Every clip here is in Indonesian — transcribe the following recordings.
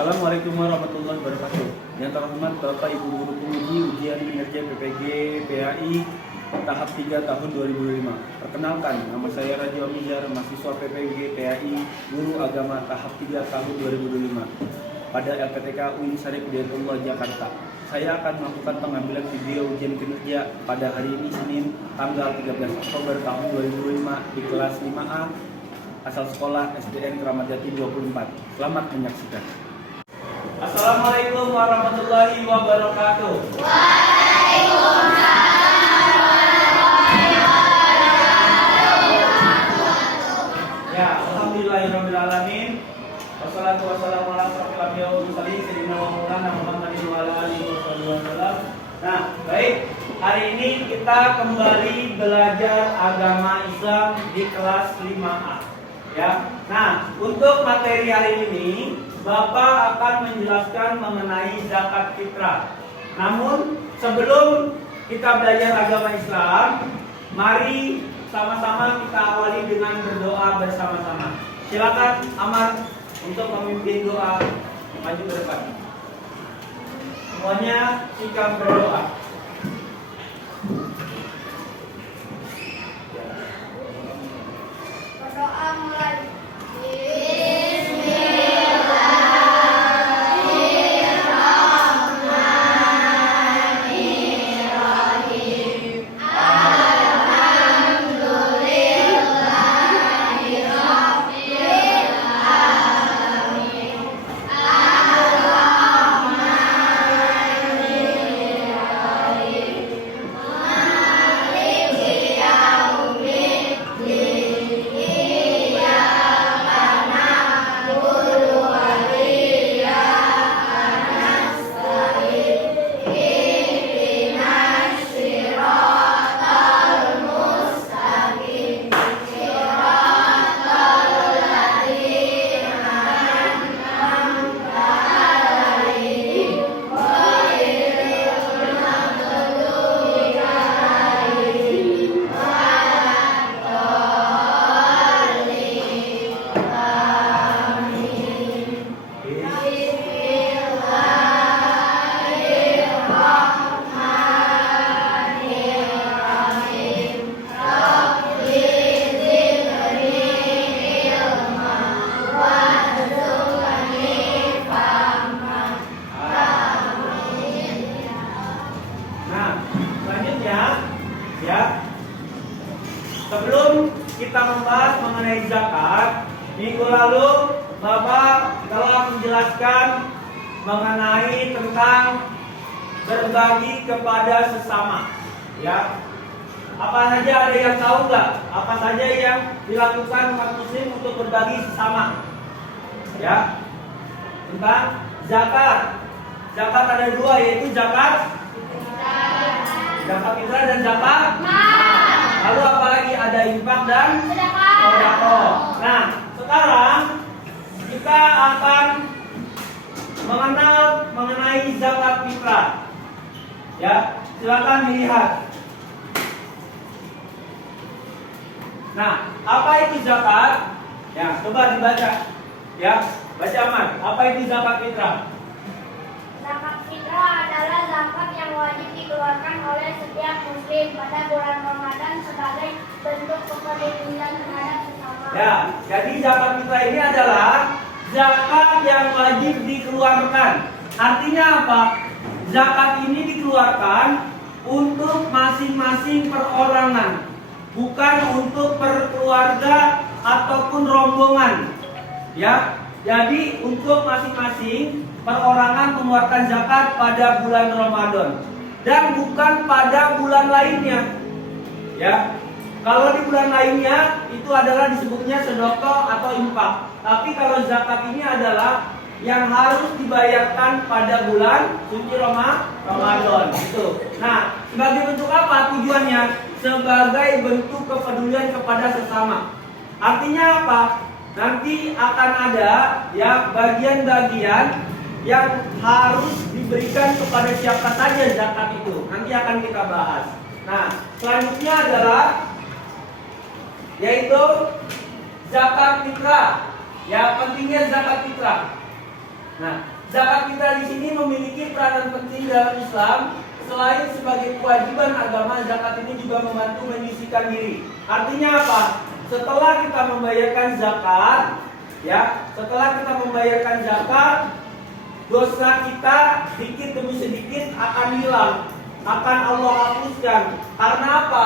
Assalamualaikum warahmatullahi wabarakatuh. Yang terhormat Bapak Ibu Guru Penguji Ujian Kinerja PPG PAI tahap 3 tahun 2005. Perkenalkan, nama saya Rajo Amizar, mahasiswa PPG PAI Guru Agama tahap 3 tahun 2005 pada LPTK UIN Syarif Hidayatullah Jakarta. Saya akan melakukan pengambilan video ujian kinerja pada hari ini Senin tanggal 13 Oktober tahun 2005 di kelas 5A asal sekolah SDN Kramat Jati 24. Selamat menyaksikan. Assalamualaikum warahmatullahi wabarakatuh. Ya, alhamdulillahirrahmanirrahim. Wassalatu wassalamu ala asyrofil anbiya'i wal mursalin sayyidina wa maulana Muhammadin wa ala alihi wasallam. Nah, baik. Hari ini kita kembali belajar agama Islam di kelas 5A. Ya. Nah, untuk materi hari ini Bapak akan menjelaskan mengenai zakat fitrah. Namun sebelum kita belajar agama Islam, mari sama-sama kita awali dengan berdoa bersama-sama. Silakan Amar untuk memimpin doa, maju ke depan. Semuanya sikap berdoa. Berdoa mulai. Sebelum kita membahas mengenai zakat, minggu lalu Bapak telah menjelaskan mengenai tentang berbagi kepada sesama. Ya, apa saja ada yang tahu nggak? Apa saja yang dilakukan umat Muslim untuk berbagi sesama? Ya, tentang zakat. Zakat ada dua, yaitu zakat fitrah dan zakat. Lalu apalagi ada infak dan sedekah. Nah, sekarang kita akan mengenal mengenai zakat fitrah. Ya, silakan dilihat. Nah, apa itu zakat? Ya, coba dibaca. Ya, baca Aman. Apa itu zakat fitrah? Zakat fitrah adalah zakat yang wajib dikeluarkan oleh setiap muslim pada bulan Ramadan sebagai bentuk kepedulian terhadap sesama. Ya, jadi zakat fitrah ini adalah zakat yang wajib dikeluarkan. Artinya apa? Zakat ini dikeluarkan untuk masing-masing perorangan, bukan untuk perkeluarga ataupun rombongan. Ya, jadi untuk masing-masing perorangan mengeluarkan zakat pada bulan Ramadan dan bukan pada bulan lainnya. Ya, kalau di bulan lainnya itu adalah disebutnya sedekah atau infak. Tapi kalau zakat ini adalah yang harus dibayarkan pada bulan suci Ramadan. Itu. Nah, sebagai bentuk apa tujuannya? Sebagai bentuk kepedulian kepada sesama. Artinya apa? Nanti akan ada ya bagian-bagian yang harus diberikan kepada siapa saja zakat itu. Nanti akan kita bahas. Nah, selanjutnya adalah yaitu zakat fitrah. Ya, pentingnya zakat fitrah. Nah, zakat fitrah di sini memiliki peranan penting dalam Islam. Selain sebagai kewajiban agama, zakat ini juga membantu menyucikan diri. Artinya apa? Setelah kita membayarkan zakat, dosa kita sedikit demi sedikit akan hilang, akan Allah hapuskan. Karena apa?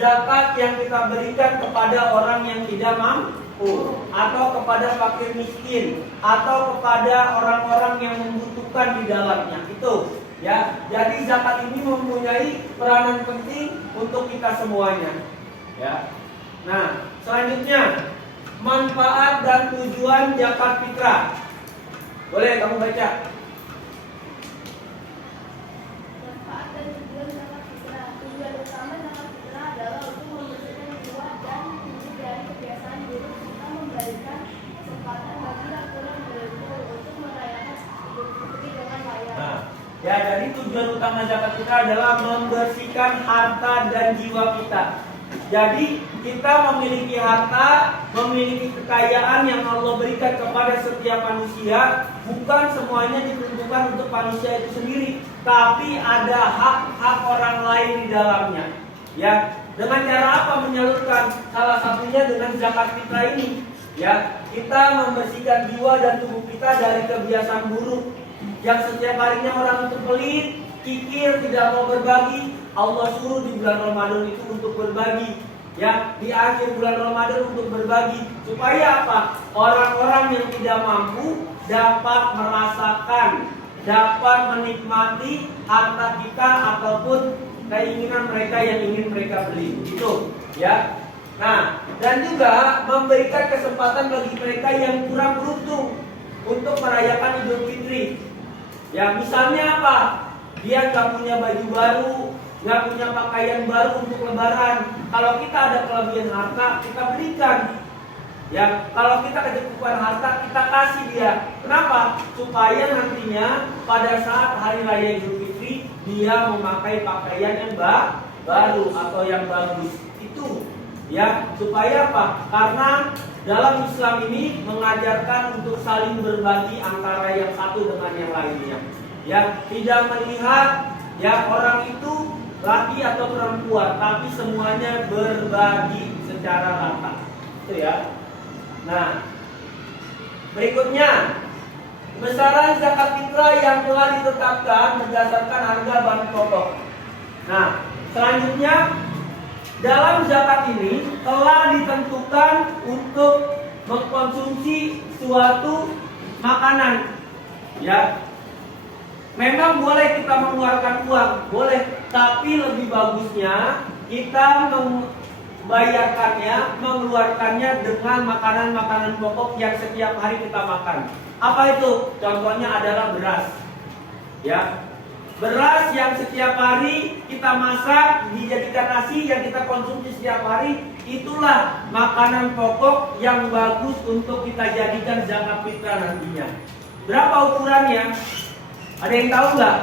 Zakat yang kita berikan kepada orang yang tidak mampu, atau kepada fakir miskin, atau kepada orang-orang yang membutuhkan di dalamnya. Itu ya. Jadi zakat ini mempunyai peranan penting untuk kita semuanya. Ya. Nah, selanjutnya manfaat dan tujuan zakat fitrah. Boleh kamu baca. Manfaat dan tujuan zakat fitrah. Tujuan utama zakat fitrah adalah untuk membersihkan jiwa dan tubuh dari kebiasaan buruk serta memberikan kesempatan bagi yang kurang beruntung untuk merayakan Idul Fitri dengan layak. Nah, ya, jadi tujuan utama zakat fitrah adalah membersihkan harta dan jiwa kita. Jadi kita memiliki harta, memiliki kekayaan yang Allah berikan kepada setiap manusia. Bukan semuanya ditentukan untuk manusia itu sendiri, tapi ada hak-hak orang lain di dalamnya. Ya, dengan cara apa menyalurkan? Salah satunya dengan zakat fitrah ini. Ya, kita membersihkan jiwa dan tubuh kita dari kebiasaan buruk yang setiap harinya orang itu pelit, kikir, tidak mau berbagi. Allah suruh di bulan Ramadan itu untuk berbagi. Ya, di akhir bulan Ramadan untuk berbagi. Supaya apa? Orang-orang yang tidak mampu dapat merasakan, dapat menikmati harta kita ataupun keinginan mereka yang ingin mereka beli. Itu, ya. Nah, dan juga memberikan kesempatan bagi mereka yang kurang beruntung untuk merayakan Idul Fitri. Ya, misalnya apa? Dia nggak punya baju baru, nggak punya pakaian baru untuk lebaran. Kalau kita ada kelebihan harta, kita berikan. Ya, kalau kita kecukupan harta, kita kasih dia. Kenapa? Supaya nantinya pada saat hari raya Idul Fitri dia memakai pakaian yang baru atau yang bagus. Itu ya, supaya apa? Karena dalam Islam ini mengajarkan untuk saling berbagi antara yang satu dengan yang lainnya. Ya, tidak melihat ya orang itu laki atau perempuan, tapi semuanya berbagi secara rata. Itu ya. Nah, berikutnya besaran zakat fitrah yang telah ditetapkan berdasarkan harga bahan pokok. Nah, selanjutnya dalam zakat ini telah ditentukan untuk mengkonsumsi suatu makanan. Ya, memang boleh kita mengeluarkan uang, boleh, tapi lebih bagusnya kita membayarkannya, mengeluarkannya dengan makanan-makanan pokok yang setiap hari kita makan. Apa itu? Contohnya adalah beras. Ya, beras yang setiap hari kita masak, dijadikan nasi yang kita konsumsi setiap hari, itulah makanan pokok yang bagus untuk kita jadikan zakat fitrah nantinya. Berapa ukurannya? Ada yang tahu nggak?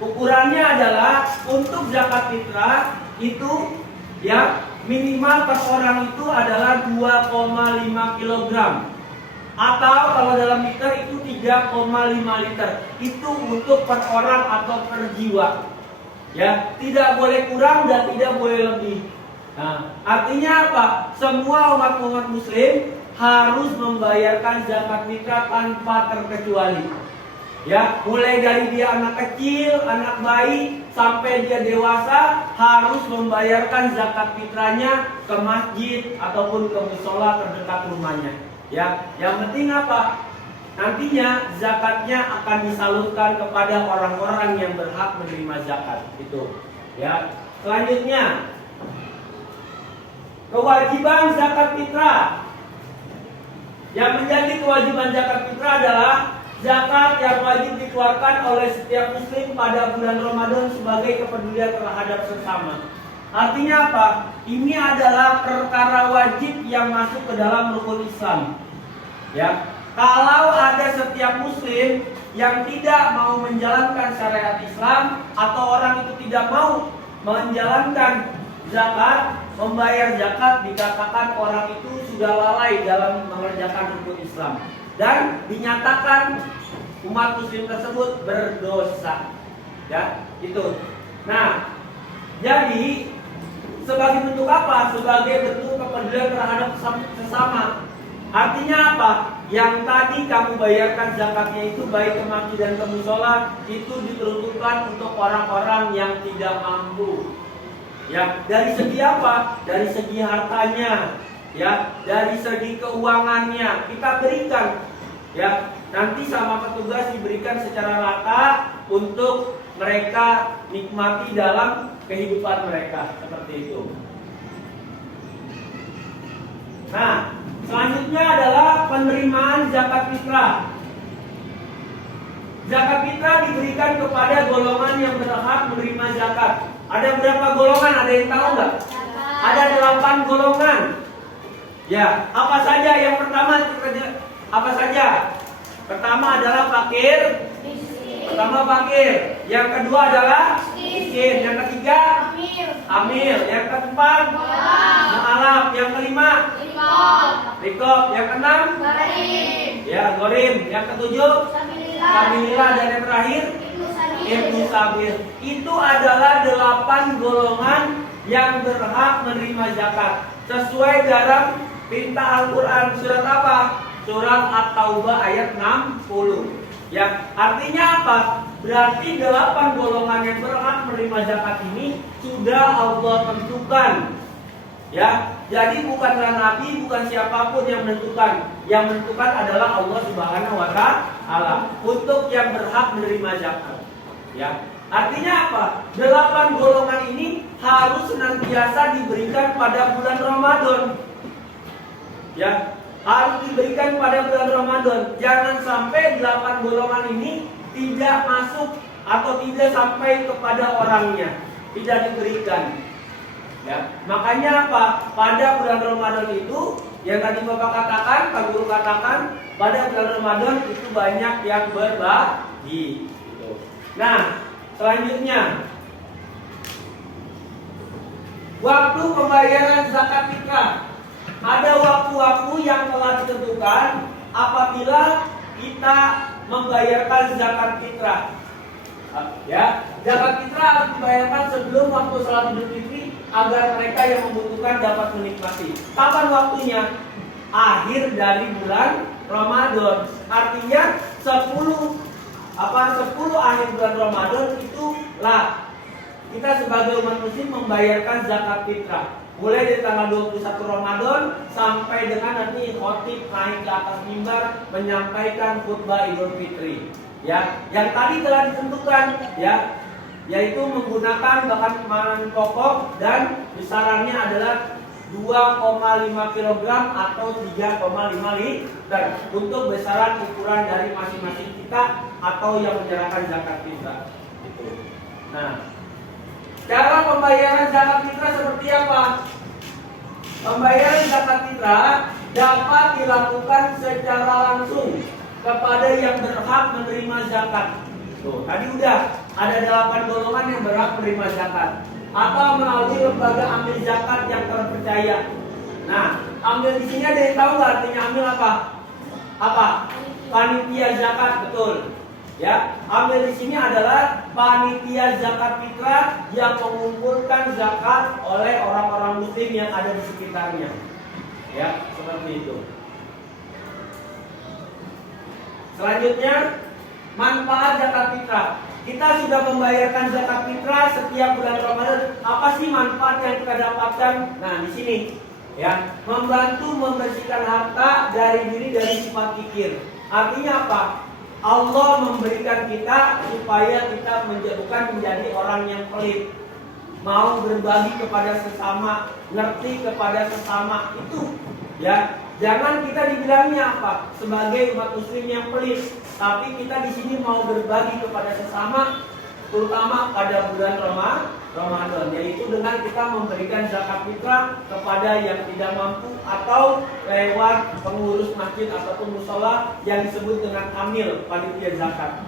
Ukurannya adalah untuk zakat fitrah itu ya minimal per orang itu adalah 2,5 kg. Atau kalau dalam liter itu 3,5 liter. Itu untuk per orang atau per jiwa. Ya, tidak boleh kurang dan tidak boleh lebih. Nah, artinya apa? Semua umat muslim harus membayarkan zakat fitrah tanpa terkecuali. Ya, mulai dari dia anak kecil, anak bayi sampai dia dewasa harus membayarkan zakat fitrahnya ke masjid ataupun ke mushola terdekat rumahnya. Ya, yang penting apa? Nantinya zakatnya akan disalurkan kepada orang-orang yang berhak menerima zakat. Itu. Ya. Selanjutnya, kewajiban zakat fitrah. Yang menjadi kewajiban zakat fitrah adalah zakat yang wajib dikeluarkan oleh setiap muslim pada bulan Ramadan sebagai kepedulian terhadap sesama. Artinya apa? Ini adalah perkara wajib yang masuk ke dalam rukun Islam. Ya, kalau ada setiap muslim yang tidak mau menjalankan syariat Islam atau orang itu tidak mau menjalankan zakat, membayar zakat, dikatakan orang itu sudah lalai dalam mengerjakan rukun Islam dan dinyatakan umat muslim tersebut berdosa. Ya, itu. Nah, jadi sebagai bentuk apa? Sebagai bentuk kepedulian terhadap sesama. Artinya apa? Yang tadi kamu bayarkan zakatnya itu baik ke masjid dan ke musola, itu diperuntukkan untuk orang-orang yang tidak mampu. Ya, dari segi apa? Dari segi hartanya, ya, dari segi keuangannya kita berikan. Ya, nanti sama petugas diberikan secara rata untuk mereka nikmati dalam kehidupan mereka, seperti itu. Nah, selanjutnya adalah penerimaan zakat fitrah. Zakat fitrah diberikan kepada golongan yang berhak menerima zakat. Ada berapa golongan? Ada yang tahu nggak? Ada 8 golongan. Ya, apa saja? Yang pertama apa saja? Pertama adalah fakir. Pertama fakir. Yang kedua adalah miskin. Yang ketiga amil. Yang keempat mu'alaf. Yang kelima rikob. Yang keenam ya gorim. Yang ketujuh sabilillah. Dan yang terakhir ibnu sabil. Itu adalah 8 golongan yang berhak menerima zakat sesuai dalam perintah Al-Quran. Surat apa? Surat At-Taubah ayat 60. Ya, artinya apa? Berarti 8 golongan yang berhak menerima zakat ini sudah Allah tentukan. Ya, jadi bukanlah nabi, bukan siapapun yang menentukan. Yang menentukan adalah Allah Subhanahu wa taala untuk yang berhak menerima zakat. Ya, artinya apa? 8 golongan ini harus senantiasa diberikan pada bulan Ramadan. Ya, harus diberikan pada bulan Ramadan. Jangan sampai 8 golongan ini tidak masuk atau tidak sampai kepada orangnya, tidak diberikan. Ya, makanya apa? Pada bulan Ramadan itu yang tadi Bapak katakan, Pak Guru katakan, pada bulan Ramadan itu banyak yang berbagi. Gitu. Nah, selanjutnya waktu pembayaran zakat fitrah. Ada waktu-waktu yang telah ditentukan apabila kita membayarkan zakat fitrah. Ya, zakat fitrah harus dibayarkan sebelum waktu salat Idul Fitri agar mereka yang membutuhkan dapat menikmati. Kapan waktunya? Akhir dari bulan Ramadan. Artinya 10 akhir bulan Ramadan itulah kita sebagai umat muslim membayarkan zakat fitrah. Mulai dari tanggal 21 Ramadan sampai dengan nanti khotib naik ke atas mimbar menyampaikan khutbah Idul Fitri. Ya, yang tadi telah ditentukan, ya, yaitu menggunakan bahan makanan pokok dan besarannya adalah 2,5 kg atau 3,5 liter untuk besaran ukuran dari masing-masing kita atau yang menyerahkan zakat fitrah. Nah, cara pembayaran zakat fitrah seperti apa? Pembayaran zakat fitrah dapat dilakukan secara langsung kepada yang berhak menerima zakat. Tuh, tadi udah ada 8 golongan yang berhak menerima zakat. Atau melalui lembaga amil zakat yang terpercaya. Nah, amil di sini ada yang tahu nggak artinya amil apa? Apa? Panitia zakat, betul. Ya, amil di sini adalah panitia zakat fitrah yang mengumpulkan zakat oleh orang-orang muslim yang ada di sekitarnya. Ya, seperti itu. Selanjutnya, manfaat zakat fitrah. Kita sudah membayarkan zakat fitrah setiap bulan Ramadan. Apa sih manfaat yang kita dapatkan? Nah, di sini ya, membantu membersihkan harta dari diri dari sifat kikir. Artinya apa? Allah memberikan kita supaya kita bukan menjadi orang yang pelit, mau berbagi kepada sesama, ngerti kepada sesama itu, ya. Jangan kita dibilangnya apa? Sebagai umat muslim yang pelit, tapi kita di sini mau berbagi kepada sesama, terutama pada bulan Ramadan, yaitu dengan kita memberikan zakat fitrah kepada yang tidak mampu atau lewat pengurus masjid ataupun musola yang disebut dengan amil, panitia zakat.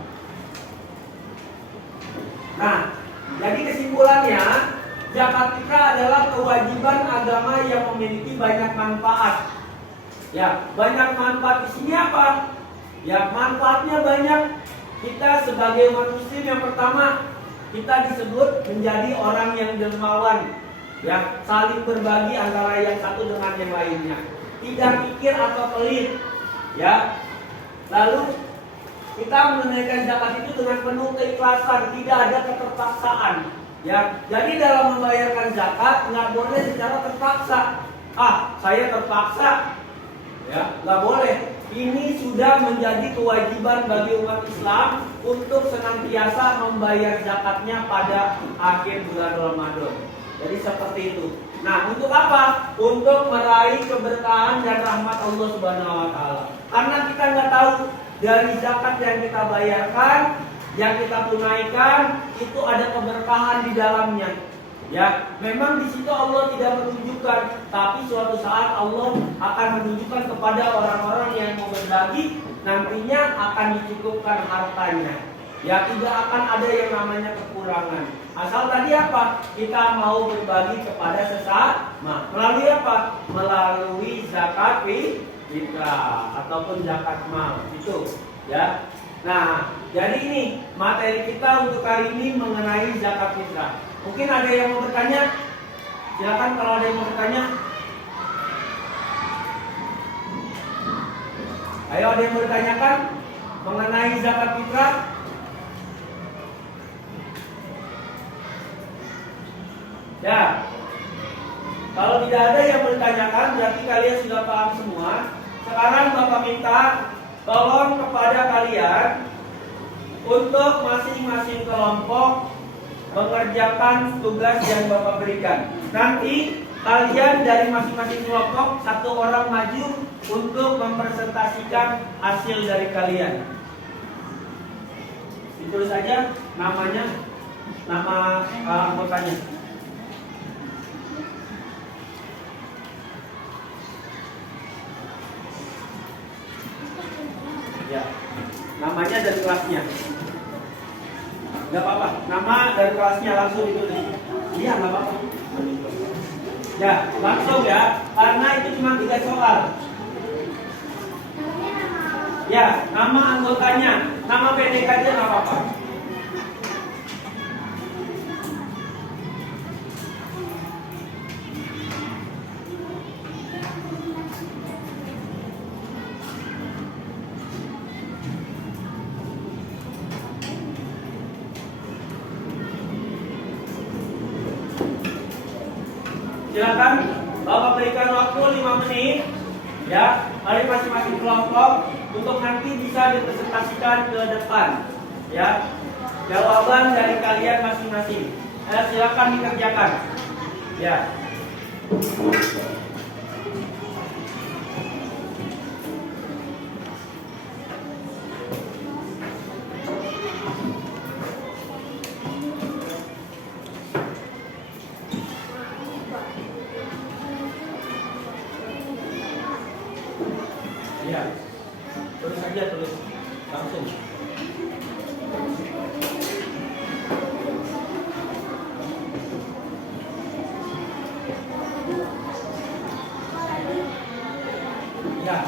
Nah, jadi kesimpulannya, zakat fitrah adalah kewajiban agama yang memiliki banyak manfaat. Ya, banyak manfaat di sini apa? Ya, manfaatnya banyak. Kita sebagai umat muslim yang pertama, kita disebut menjadi orang yang dermawan. Ya, saling berbagi antara yang satu dengan yang lainnya. Tidak pikir atau pelit. Ya. Lalu kita menunaikan zakat itu dengan penuh keikhlasan, tidak ada keterpaksaan. Ya, jadi dalam membayarkan zakat nggak boleh secara terpaksa. Saya terpaksa. Ya, nggak boleh. Ini sudah menjadi kewajiban bagi umat Islam untuk senantiasa membayar zakatnya pada akhir bulan Ramadan. Jadi seperti itu. Nah, untuk apa? Untuk meraih keberkahan dan rahmat Allah Subhanahu wa taala. Karena kita nggak tahu dari zakat yang kita bayarkan, yang kita tunaikan, itu ada keberkahan di dalamnya. Ya, memang di situ Allah tidak menunjukkan, tapi suatu saat Allah akan menunjukkan kepada orang-orang yang mau berbagi, nantinya akan dicukupkan hartanya. Ya, tidak akan ada yang namanya kekurangan. Asal tadi apa? Kita mau berbagi kepada sesama. Melalui apa? Melalui zakat fitrah ataupun zakat mal. Itu, ya. Nah, jadi ini materi kita untuk hari ini mengenai zakat fitrah. Mungkin ada yang mau bertanya? Silakan kalau ada yang mau bertanya. Ayo, ada yang mau bertanyakan mengenai zakat fitrah? Ya. Kalau tidak ada yang bertanyakan, berarti kalian sudah paham semua. Sekarang Bapak minta tolong kepada kalian untuk masing-masing kelompok mengerjakan tugas yang Bapak berikan. Nanti kalian dari masing-masing kelompok satu orang maju untuk mempresentasikan hasil dari kalian. Ditulis saja namanya, nama anggotanya. Ya, namanya dan kelasnya. Gak apa-apa, nama dan kelasnya langsung ditulis. Iya, gak apa-apa. Ya, langsung ya, karena itu cuma 3 soal. Ya, nama anggotanya, nama pendek aja gak apa-apa. Silakan Bapak berikan waktu 5 menit ya dari masing-masing kelompok untuk nanti bisa dipresentasikan ke depan ya jawaban dari kalian masing-masing. Silakan dikerjakan ya. Ya, tulis saja, tulis langsung. Ya.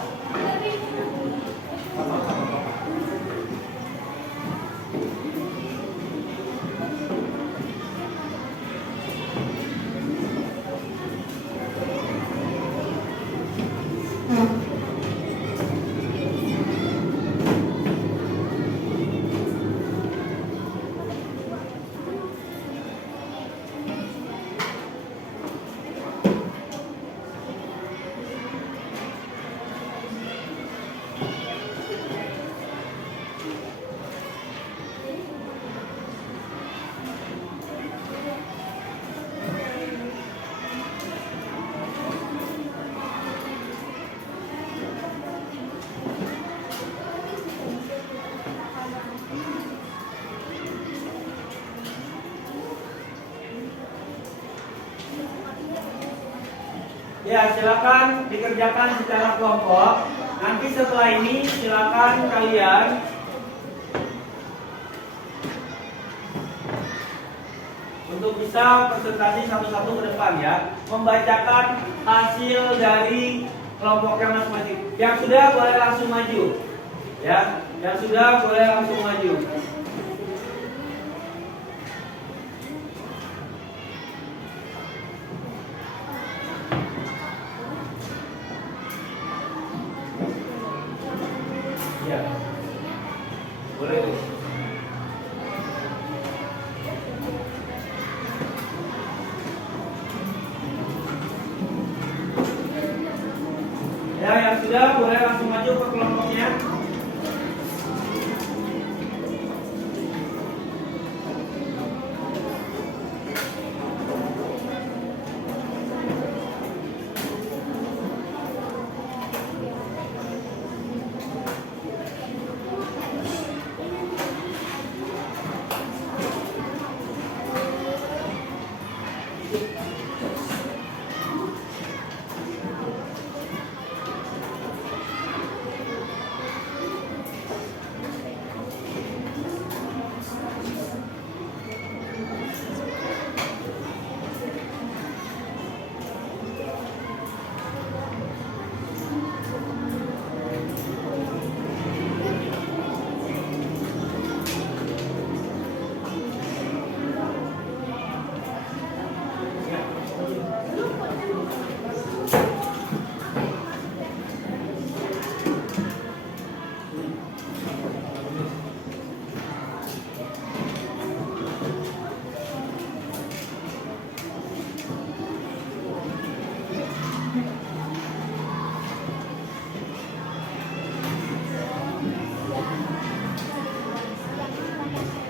Ya, silakan dikerjakan secara kelompok. Nanti setelah ini silakan kalian untuk bisa presentasi satu-satu ke depan ya, membacakan hasil dari kelompoknya masing-masing. Yang sudah boleh langsung maju. Ya, yang sudah boleh langsung maju. Ya, boleh. Ya, yang sudah boleh langsung maju ke kelompoknya.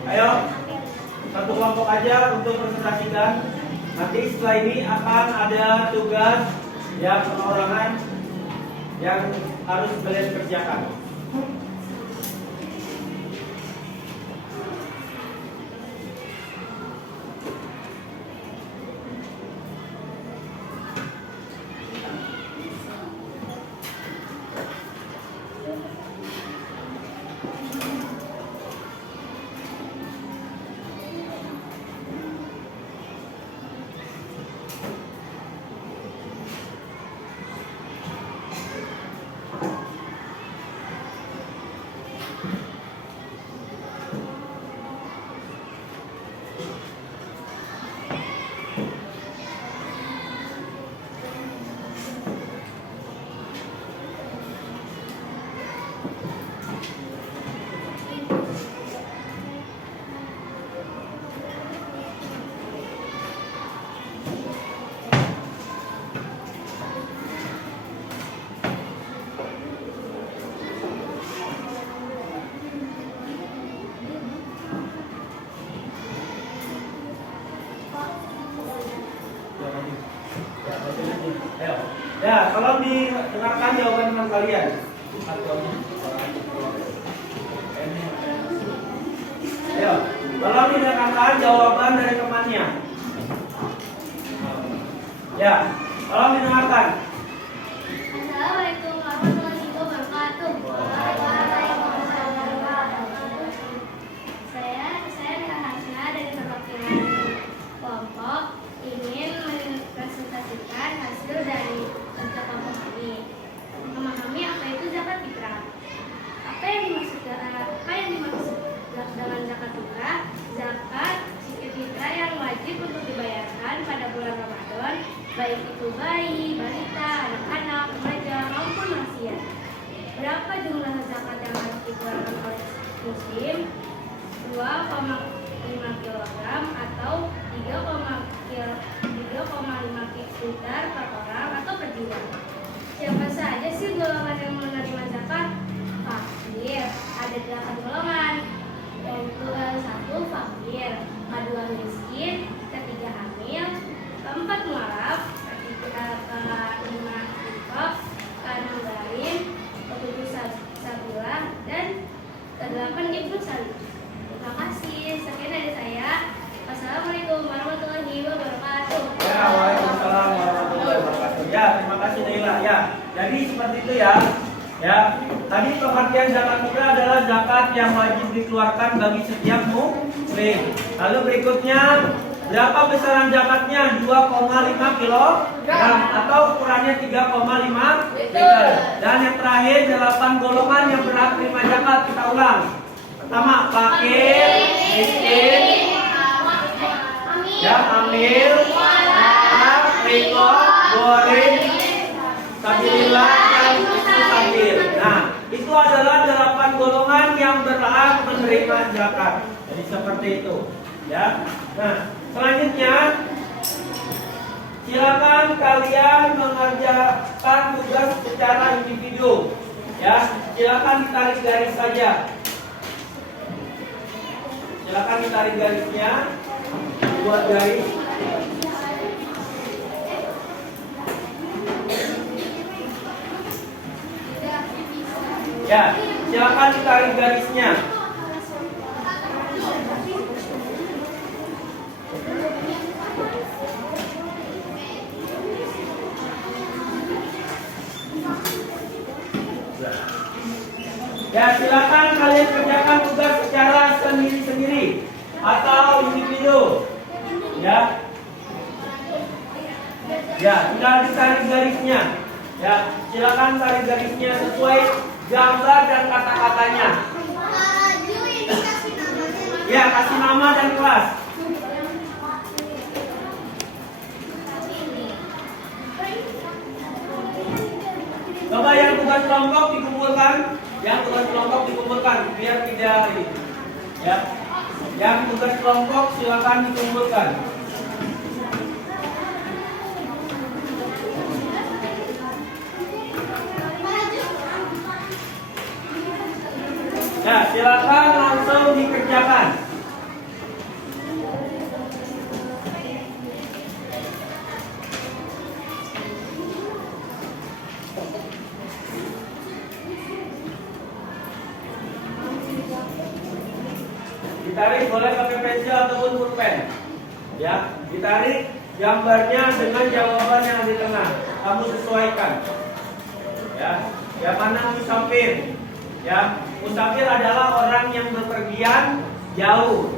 Ayo, satu kelompok aja untuk presentasikan. Nanti setelah ini akan ada tugas yang perorangan yang harus kalian kerjakan. Ayo. Ya, tolong didengarkan jawaban teman kalian. Ayo, tolong didengarkan jawaban dari temannya. Ya, tolong didengarkan. Assalamualaikum warahmatullahi wabarakatuh. Waalaikumsalam warahmatullahi wabarakatuh. Saya Nila Hasna dari perwakilan kelompok ingin mempresentasikan hasil dari kerja kelompok ini. Memahami apa itu zakat fitrah. Apa yang dimaksud dengan zakat fitrah? Zakat fitrah yang wajib untuk dibayarkan pada bulan Ramadan, baik itu bayi, balita, anak-anak, remaja maupun lansia. Berapa jumlah zakat yang harus dikeluarkan oleh muslim? 2,5 kg atau 3,5 liter per orang atau per jiwa. Siapa saja sih golongan yang menerima zakat? Fakir. Ada 8 golongan, yaitu 1 fakir, 2 miskin, 3 hamil, 4 mualaf, 5 infak, 6 garim, 7 sabilah, dan 8 ibnu salim. Terima kasih. Sekian dari saya. Wassalamualaikum warahmatullahi wabarakatuh. Ya, waalaikumsalam warahmatullahi wabarakatuh. Ya, terima kasih Naila. Ya, jadi seperti itu ya. Ya, tadi pengertian zakat fitrah adalah zakat yang wajib dikeluarkan bagi setiap muslim. Lalu berikutnya Berapa besaran zakatnya? 2,5 kilogram atau ukurannya 3,5 liter. Dan yang terakhir 8 golongan yang berhak terima zakat. Kita ulang. Pertama, fakir, miskin, ya, amil, rikot, goreng, sabilillah, dan musafir. Nah, itu adalah 8 golongan yang berhak menerima zakat. Jadi seperti itu, ya. Nah, selanjutnya silakan kalian mengerjakan tugas secara individu, ya. Silakan ditarik garis saja. Silakan ditarik garisnya, buat garis. Ya, silakan ditarik garisnya. Ya, silakan kalian kerjakan tugas secara sendiri-sendiri atau individu. Ya. Ya, sudah ditarik garisnya. Ya, silakan tarik garisnya sesuai gambar dan kata-katanya. Ya, kasih nama dan kelas. Coba yang tugas kelompok dikumpulkan. Yang tugas kelompok dikumpulkan biar tidak ini. Ya. Yang tugas kelompok silakan dikumpulkan. Nah, silakan langsung dikerjakan. Ditarik boleh pakai pensil ataupun pulpen. Ya, ditarik gambarnya dengan jawaban yang di tengah. Kamu sesuaikan. Ya, yang mana musafir? Ya, musafir adalah orang yang berpergian jauh.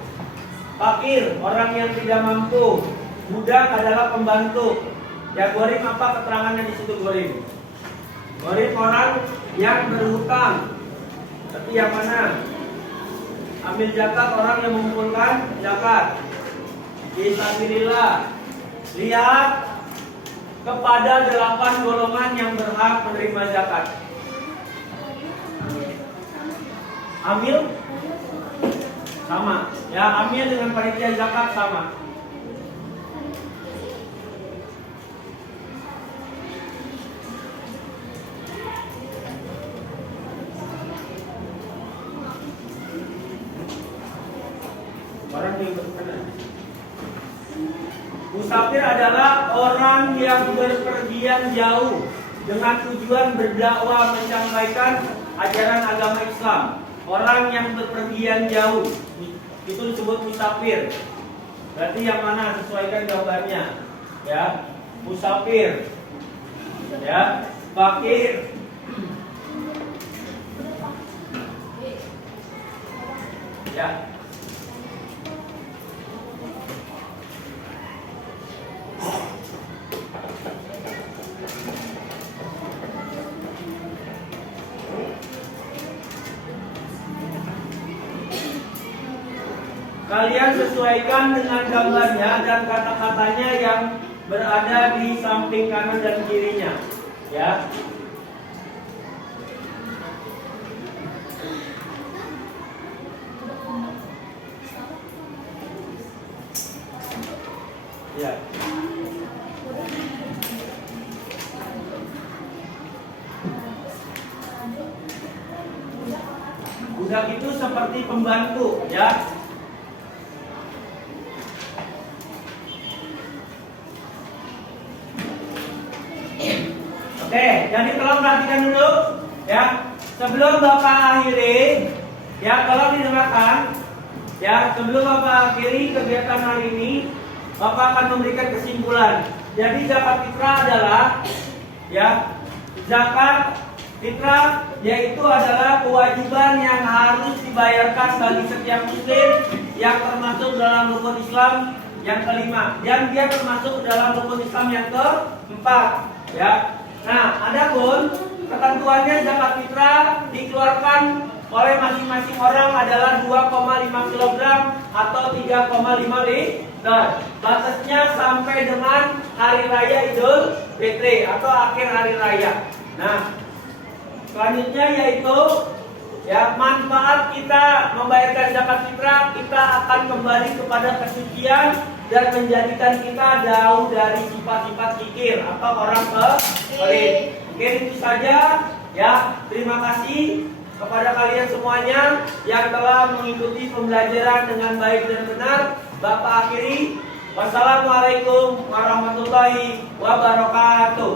Fakir, orang yang tidak mampu. Budak adalah pembantu. Ya, gorim apa keterangannya di situ gorim? Gorim orang yang berhutang. Tapi yang mana? Ambil zakat orang yang mengumpulkan zakat. Fisabilillah. Lihat kepada 8 golongan yang berhak menerima zakat. Amil sama. Ya, amil dengan panitia zakat sama. Orang yang berkenan. Musafir adalah orang yang berpergian jauh dengan tujuan berdakwah menyampaikan ajaran agama Islam. Orang yang berpergian jauh itu disebut musafir. Berarti yang mana? Sesuaikan jawabannya. Ya, musafir. Ya, fakir. Ya. Kalian sesuaikan dengan gambarnya dan kata-katanya yang berada di samping kanan dan kirinya, ya. Ya. Budak itu seperti pembantu, ya. Oke, jadi tolong perhatikan dulu, ya. Sebelum Bapak akhiri, ya, tolong didengarkan, ya. Sebelum Bapak akhiri kegiatan hari ini, Bapak akan memberikan kesimpulan. Jadi zakat fitrah adalah, ya, zakat fitrah yaitu adalah kewajiban yang harus dibayarkan bagi setiap muslim yang termasuk dalam rukun Islam yang kelima, dan dia termasuk dalam rukun Islam yang keempat. Ya. Nah, adapun ketentuannya zakat fitrah dikeluarkan oleh masing-masing orang adalah 2,5 kg atau 3,5 liter. Batasnya sampai dengan hari raya Idul Fitri atau akhir hari raya. Nah, selanjutnya yaitu ya, manfaat kita membayarkan zakat fitrah, kita akan kembali kepada kesucian dan menjadikan kita jauh dari sifat-sifat kikir atau orang pelit. Mungkin itu saja ya. Terima kasih kepada kalian semuanya yang telah mengikuti pembelajaran dengan baik dan benar. Bapak akhiri, wassalamualaikum warahmatullahi wabarakatuh.